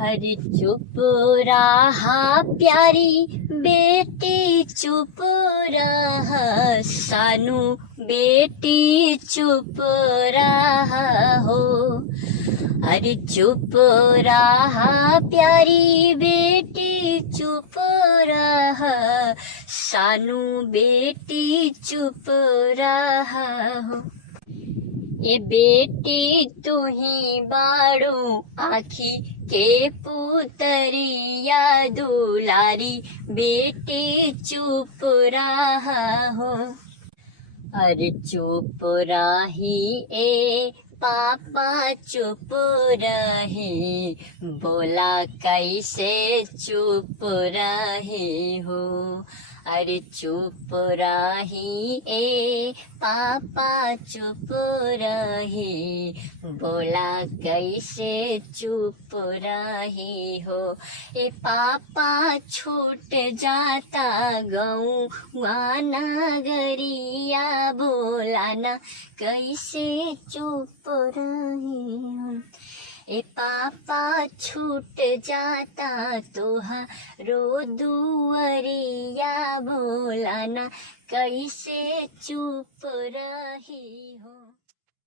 अरे चुप रहा प्यारी बेटी, चुप रहा सानू बेटी, चुप रहा हो। अरे चुप रहा प्यारी बेटी, चुप रहा सानू बेटी, चुप रहा हो। ये बेटी तू ही बाड़ू आखी के पुतरिया दुलारी, बेटी चुप रहा हो। अरे चुप रही ए पापा, चुप रहे बोला कैसे चुप रहे हो। अरे चुप रही ए पापा, चुप रहे बोला कैसे चुप रहे हो। ए पापा छूट जाता गऊ नगरिया, बोलाना कैसे चुप रहे हो। ए पापा छूट जाता तोहारो दुअरिया, बोलाना कैसे चुप रही हो।